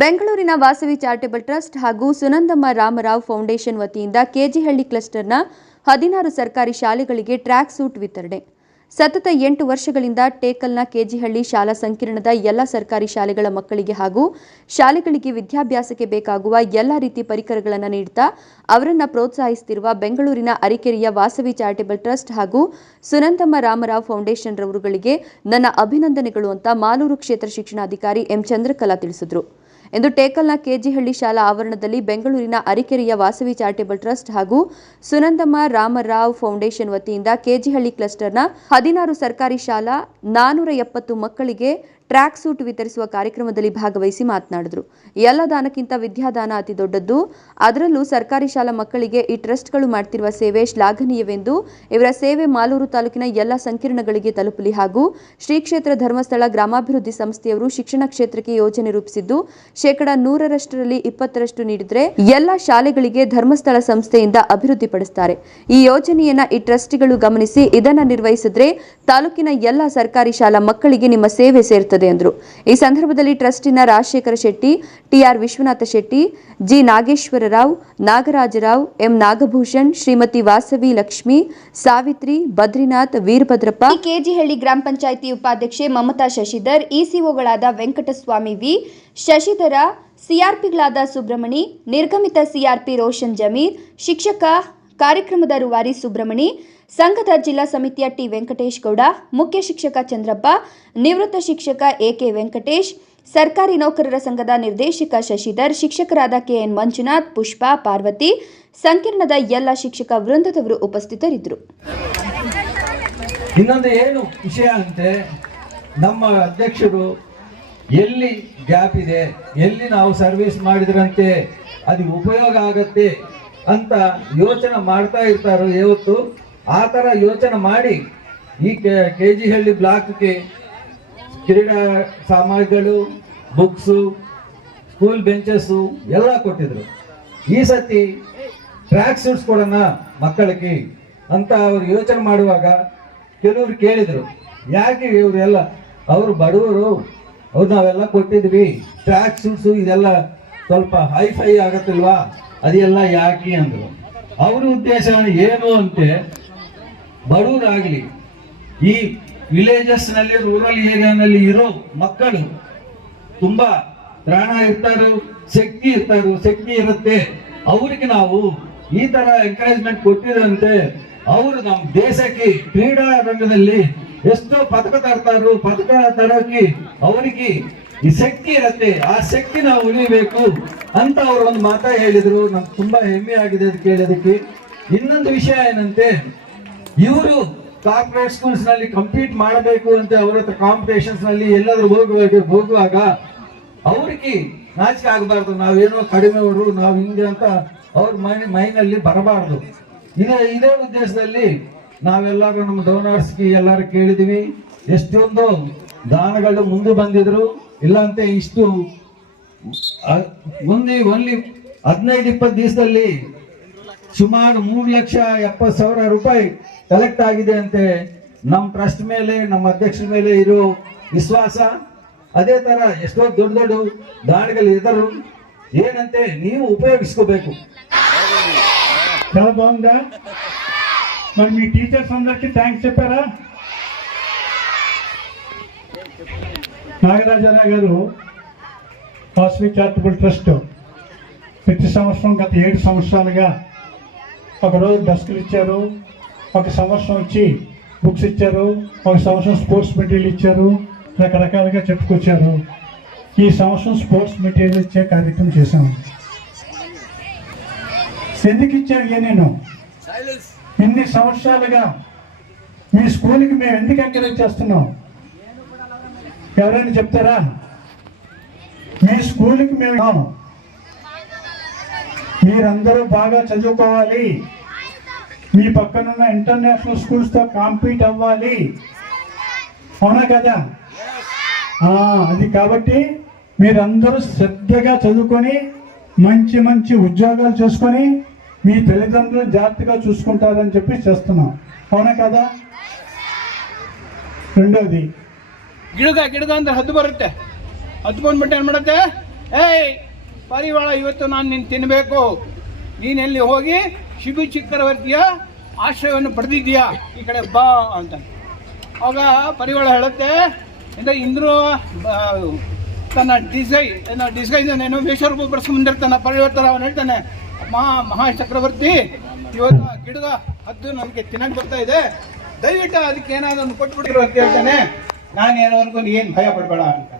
ಬೆಂಗಳೂರಿನ Vasavi charitable trust ಹಾಗೂ Sunandamma Ramarao foundation ವತಿಯಿಂದ ಕೆಜಿಹಳ್ಳಿ ಕ್ಲಸ್ಟರ್ನ ಹದಿನಾರು ಸರ್ಕಾರಿ ಶಾಲೆಗಳಿಗೆ ಟ್ರ್ಯಾಕ್ ಸೂಟ್ ವಿತರಣೆ. ಸತತ ಎಂಟು ವರ್ಷಗಳಿಂದ ಟೇಕಲ್ನ ಕೆಜಿಹಳ್ಳಿ ಶಾಲಾ ಸಂಕೀರ್ಣದ ಎಲ್ಲ ಸರ್ಕಾರಿ ಶಾಲೆಗಳ ಮಕ್ಕಳಿಗೆ ಹಾಗೂ ಶಾಲೆಗಳಿಗೆ ವಿದ್ಯಾಭ್ಯಾಸಕ್ಕೆ ಬೇಕಾಗುವ ಎಲ್ಲ ರೀತಿ ಪರಿಕರಗಳನ್ನು ನೀಡುತ್ತಾ ಅವರನ್ನು ಪ್ರೋತ್ಸಾಹಿಸುತ್ತಿರುವ ಬೆಂಗಳೂರಿನ ಅರಿಕೆರೆಯ ವಾಸವಿ ಚಾರಿಟೇಬಲ್ ಟ್ರಸ್ಟ್ ಹಾಗೂ ಸುನಂದಮ್ಮ ರಾಮರಾವ್ ಫೌಂಡೇಶನ್ ರವರುಗಳಿಗೆ ನನ್ನ ಅಭಿನಂದನೆಗಳು ಅಂತ ಮಾಲೂರು ಕ್ಷೇತ್ರ ಶಿಕ್ಷಣಾಧಿಕಾರಿ ಎಂ ಚಂದ್ರಕಲಾ ತಿಳಿಸಿದರು. ಎಂದು ಟೇಕಲ್ನ ಕೆಜಿಹಳ್ಳಿ ಶಾಲಾ ಆವರಣದಲ್ಲಿ ಬೆಂಗಳೂರಿನ ಅರಿಕೆರೆಯ ವಾಸವಿ ಚಾರಿಟೇಬಲ್ ಟ್ರಸ್ಟ್ ಹಾಗೂ ಸುನಂದಮ್ಮ ರಾಮರಾವ್ ಫೌಂಡೇಶನ್ ವತಿಯಿಂದ ಕೆಜಿಹಳ್ಳಿ ಕ್ಲಸ್ಟರ್ನ ಹದಿನಾರು ಸರ್ಕಾರಿ ಶಾಲಾ ನಾನೂರ ಎಪ್ಪತ್ತು ಮಕ್ಕಳಿಗೆ ಟ್ರ್ಯಾಕ್ ಸೂಟ್ ವಿತರಿಸುವ ಕಾರ್ಯಕ್ರಮದಲ್ಲಿ ಭಾಗವಹಿಸಿ ಮಾತನಾಡಿದರು. ಎಲ್ಲ ದಾನಕ್ಕಿಂತ ವಿದ್ಯಾದಾನ ಅತಿ ದೊಡ್ಡದ್ದು. ಅದರಲ್ಲೂ ಸರ್ಕಾರಿ ಶಾಲಾ ಮಕ್ಕಳಿಗೆ ಈ ಟ್ರಸ್ಟ್ಗಳು ಮಾಡ್ತಿರುವ ಸೇವೆ ಶ್ಲಾಘನೀಯವೆಂದು ಇವರ ಸೇವೆ ಮಾಲೂರು ತಾಲೂಕಿನ ಎಲ್ಲ ಸಂಕೀರ್ಣಗಳಿಗೆ ತಲುಪಲಿ ಹಾಗೂ ಶ್ರೀ ಕ್ಷೇತ್ರ ಧರ್ಮಸ್ಥಳ ಗ್ರಾಮಾಭಿವೃದ್ಧಿ ಸಂಸ್ಥೆಯವರು ಶಿಕ್ಷಣ ಕ್ಷೇತ್ರಕ್ಕೆ ಯೋಜನೆ ರೂಪಿಸಿದ್ದು, ಶೇಕಡ ನೂರರಷ್ಟರಲ್ಲಿ ಇಪ್ಪತ್ತರಷ್ಟು ನೀಡಿದರೆ ಎಲ್ಲ ಶಾಲೆಗಳಿಗೆ ಧರ್ಮಸ್ಥಳ ಸಂಸ್ಥೆಯಿಂದ ಅಭಿವೃದ್ಧಿಪಡಿಸುತ್ತಾರೆ ಈ ಯೋಜನೆಯನ್ನ ಈ ಟ್ರಸ್ಟಿಗಳು ಗಮನಿಸಿ ಇದನ್ನ ನಿರ್ವಹಿಸಿದ್ರೆ ತಾಲೂಕಿನ ಎಲ್ಲ ಸರ್ಕಾರಿ ಶಾಲಾ ಮಕ್ಕಳಿಗೆ ನಿಮ್ಮ ಸೇವೆ ಸೇರುತ್ತದೆ ಎಂದರು. ಈ ಸಂದರ್ಭದಲ್ಲಿ ಟ್ರಸ್ಟಿನ Rajashekhara Shetty, T R Vishwanatha Shetty, G. Nageshwararao Nagarajarao M. Nagabhushan, Shrimati Vasavi Lakshmi, Savitri, Badrinath, Veerabhadrappa K G Halli ಗ್ರಾಮ ಪಂಚಾಯಿತಿ ಉಪಾಧ್ಯಕ್ಷೆ ಮಮತಾ ಶಶಿಧರ್, ಇಸಿಒಗಳಾದ ವೆಂಕಟಸ್ವಾಮಿ ವಿ. ಶಶಿಧರ ಸಿಆರ್ಪಿಗಳಾದ Subramani, ನಿರ್ಗಮಿತ C R P Roshan Jameer, ಶಿಕ್ಷಕ ಕಾರ್ಯಕ್ರಮದ ರೂವಾರಿ ಸುಬ್ರಮಣಿ ಸಂಘದ ಜಿಲ್ಲಾ ಸಮಿತಿಯ ಟಿ ವೆಂಕಟೇಶ್ ಗೌಡ, ಮುಖ್ಯ ಶಿಕ್ಷಕ ಚಂದ್ರಪ್ಪ, ನಿವೃತ್ತ ಶಿಕ್ಷಕ ಎಕೆ ವೆಂಕಟೇಶ್, ಸರ್ಕಾರಿ ನೌಕರರ ಸಂಘದ ನಿರ್ದೇಶಕ ಶಶಿಧರ್, ಶಿಕ್ಷಕರಾದ ಕೆಎನ್ ಮಂಜುನಾಥ್, ಪುಷ್ಪಾ ಪಾರ್ವತಿ, ಸಂಕೀರ್ಣದ ಎಲ್ಲ ಶಿಕ್ಷಕ ವೃಂದದವರು ಉಪಸ್ಥಿತರಿದ್ದರು. ಇನ್ನೊಂದು ಏನು ವಿಷಯ ಅಂತೆ, ನಮ್ಮ ಅಧ್ಯಕ್ಷರು ಎಲ್ಲಿ ಗ್ಯಾಪ್ ಇದೆ, ಎಲ್ಲಿ ನಾವು ಸರ್ವಿಸ್ ಮಾಡಿದ್ರಂತೆ, ಅದು ಉಪಯೋಗ ಆಗತ್ತೆ ಅಂತ ಯೋಚನೆ ಮಾಡ್ತಾ ಇರ್ತಾರೋ ಇವತ್ತು ಆ ಥರ ಯೋಚನೆ ಮಾಡಿ ಈ ಕೆ ಜಿ ಹಳ್ಳಿ ಬ್ಲಾಕ್ಗೆ ಕ್ರೀಡಾ ಸಾಮಗ್ರಿಗಳು, ಬುಕ್ಸು, ಸ್ಕೂಲ್ ಬೆಂಚಸ್ಸು ಎಲ್ಲ ಕೊಟ್ಟಿದ್ರು. ಈ ಸತಿ ಟ್ರ್ಯಾಕ್ ಸೂಟ್ಸ್ ಕೊಡೋಣ ಮಕ್ಕಳಿಗೆ ಅಂತ ಅವ್ರು ಯೋಚನೆ ಮಾಡುವಾಗ ಕೆಲವರು ಕೇಳಿದ್ರು. ಯಾಕೆ ಇವರೆಲ್ಲ ಅವರು ಬಡವರು, ಅವ್ರು ನಾವೆಲ್ಲ ಕೊಟ್ಟಿದ್ವಿ, ಟ್ರ್ಯಾಕ್ ಸೂಟ್ಸು ಇದೆಲ್ಲ ಸ್ವಲ್ಪ ಹೈ ಫೈ ಆಗತ್ತಿಲ್ವಾ? ಅದೆಲ್ಲ ಯಾಕೆ ಅಂದರು. ಅವ್ರ ಉದ್ದೇಶ ಏನು ಅಂತೆ ಬಡವರಾಗ್ಲಿ ಈ ವಿಲೇಜಸ್ನಲ್ಲಿ ರೂರಲ್ ಏರಿಯಾನಲ್ಲಿ ಇರೋ ಮಕ್ಕಳು ತುಂಬಾ ಪ್ರಾಣ ಇರ್ತಾರೋ, ಶಕ್ತಿ ಇರ್ತಾರೋ, ಶಕ್ತಿ ಇರುತ್ತೆ. ಅವ್ರಿಗೆ ನಾವು ಈ ತರ ಎಂಕರೇಜ್ಮೆಂಟ್ ಕೊಟ್ಟಿರಂತೆ ಅವರು ನಮ್ಮ ದೇಶಕ್ಕೆ ಕ್ರೀಡಾ ರಂಗದಲ್ಲಿ ಎಷ್ಟೋ ಪದಕ ತರ್ತಾರೋ, ಪದಕ ತರೋಕೆ ಅವರಿಗೆ ಈ ಶಕ್ತಿ ಇರತ್ತೆ, ಆ ಶಕ್ತಿ ನಾವು ಉಳಿಬೇಕು ಅಂತ ಅವರು ಒಂದು ಮಾತ ಹೇಳಿದ್ರು. ನಮ್ಗೆ ತುಂಬಾ ಹೆಮ್ಮೆ ಆಗಿದೆ ಅದು ಕೇಳೋದಕ್ಕೆ. ಇನ್ನೊಂದು ವಿಷಯ ಏನಂತೆ, ಇವರು ಕಾರ್ಪೊರೇಟ್ ಸ್ಕೂಲ್ಸ್ನಲ್ಲಿ ಕಂಪೀಟ್ ಮಾಡಬೇಕು ಅಂತ ಅವ್ರ ಹತ್ರ ಕಾಂಪಿಟೇಷನ್ಸ್ನಲ್ಲಿ ಎಲ್ಲಾದ್ರೂ ಹೋಗುವಾಗ ಹೋಗುವಾಗ ಅವ್ರಿಗೆ ನಾಚಿಕೆ ಆಗಬಾರ್ದು. ನಾವೇನೋ ಕಡಿಮೆಯವರು ನಾವು ಹಿಂಗೆ ಅಂತ ಅವ್ರ ಮೈ, ಮೈನಲ್ಲಿ ಬರಬಾರ್ದು. ಇದೇ ಇದೇ ಉದ್ದೇಶದಲ್ಲಿ ನಾವೆಲ್ಲರೂ ನಮ್ಮ ಡೋನರ್ಸ್ಗೆ ಎಲ್ಲರೂ ಕೇಳಿದ್ವಿ. ಎಷ್ಟೊಂದು ದಾನಗಳು ಮುಂದೆ ಬಂದಿದ್ರು. ಇಲ್ಲಾಂತೆ ಇಷ್ಟು ಅ- ಮುಂದೆ ಒನ್ಲಿ ಹದಿನೈದು ಇಪ್ಪತ್ತು ದಿವಸದಲ್ಲಿ ಸುಮಾರು ಮೂರು ಲಕ್ಷ ಎಪ್ಪತ್ತು ಸಾವಿರ ರೂಪಾಯಿ ಕಲೆಕ್ಟ್ ಆಗಿದೆ ಅಂತೆ ನಮ್ಮ ಟ್ರಸ್ಟ್ ಮೇಲೆ ನಮ್ಮ ಅಧ್ಯಕ್ಷರ ಮೇಲೆ ಇರೋ ವಿಶ್ವಾಸ ಅದೇ ತರ ಎಷ್ಟೋ ದೊಡ್ಡ ದೊಡ್ಡ ದಾನಿಗಳು ಇದ್ದರು ಏನಂತೆ ನೀವು ಉಪಯೋಗಿಸ್ಕೋಬೇಕು చాలా బాగుందా మరి మీ టీచర్స్ అందరికి థ్యాంక్స్ చెప్పారా నాగరాజారావు గారు వాసవి చారిటబుల్ ట్రస్ట్ ప్రతి సంవత్సరం గత ఏడు సంవత్సరాలుగా ఒకరోజు డస్కులు ఇచ్చారు. ఒక సంవత్సరం వచ్చి బుక్స్ ఇచ్చారు. ఒక సంవత్సరం స్పోర్ట్స్ మెటీరియల్ ఇచ్చారు. రకరకాలుగా చెప్పుకొచ్చారు. ఈ సంవత్సరం స్పోర్ట్స్ మెటీరియల్ ఇచ్చే కార్యక్రమం చేశాము ఎందుకు ఇచ్చాను నేను? ఇన్ని సంవత్సరాలుగా మీ స్కూల్కి మేము ఎందుకు ఎంకరేజ్ చేస్తున్నాం? ఎవరైనా చెప్తారా? మీ స్కూల్కి మేము మీరందరూ బాగా చదువుకోవాలి. మీ పక్కనున్న ఇంటర్నేషనల్ స్కూల్స్తో కాంపీట్ అవ్వాలి. అవునా కదా? అది కాబట్టి మీరందరూ శ్రద్ధగా చదువుకొని మంచి మంచి ఉద్యోగాలు చేసుకొని మీ తల్లిదండ్రులు జాగ్రత్తగా చూసుకుంటారని చెప్పి చేస్తున్నాం. అవునా కదా? రెండోది ಗಿಡಗ ಗಿಡಗ ಅಂದ್ರೆ ಹದ್ದು ಬರುತ್ತೆ. ಹದ್ದು ಬಂದ್ಬಿಟ್ಟು ಏನು ಮಾಡುತ್ತೆ? ಏಯ್, ಪರಿವಾಳ, ಇವತ್ತು ನಾನು ನಿನ್ನ ತಿನ್ನಬೇಕು ನೀನೆಲ್ಲಿ ಹೋಗಿ ಶಿಬಿ ಚಕ್ರವರ್ತಿಯ ಆಶ್ರಯವನ್ನು ಪಡೆದಿದ್ದೀಯಾ? ಈ ಕಡೆ ಬಾ ಅಂತ. ಆಗ ಪರಿವಾಳ ಹೇಳುತ್ತೆ ಅಂದ್ರೆ ಇಂದ್ರೂ ತನ್ನ ಡಿಸೈ ಡಿಸೈನ್ ಏನು ವೇಷರೂಪ ಬರ್ಸ್ಕೊಂಡಿರ್ತಾನೆ ಪರಿವರ್ತನ ಅವನು ಹೇಳ್ತಾನೆ ಮಹಾ ಮಹಾ ಚಕ್ರವರ್ತಿ, ಇವತ್ತು ಗಿಡದ ಹದ್ದು ನನಗೆ ತಿನ್ನಕ್ಕೆ ಬರ್ತಾ ಇದೆ. ದಯವಿಟ್ಟು ಅದಕ್ಕೆ ಏನಾದ್ರು ಕೊಟ್ಬಿಟ್ಟಿರು ಅಂತ ಹೇಳ್ತಾನೆ. ನಾನು ಏನಾದ್ರು ಏನು ಭಯ ಪಡಬೇಡ ಅಂತ